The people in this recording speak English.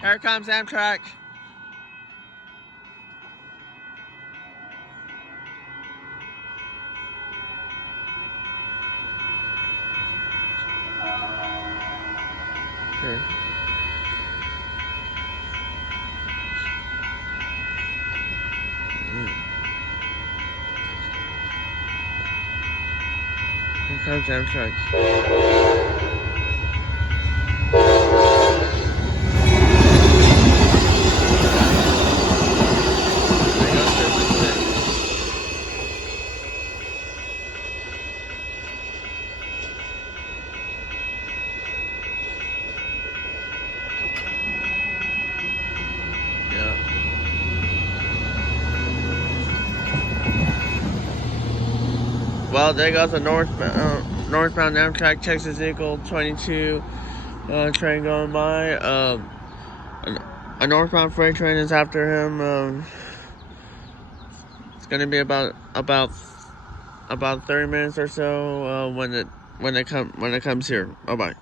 Here comes Amtrak. Here. Here comes Amtrak. Yeah. Well, there goes the northbound Amtrak Texas Eagle 22 train going by. A northbound freight train is after him. It's gonna be about 30 minutes or so when it comes here. Bye bye.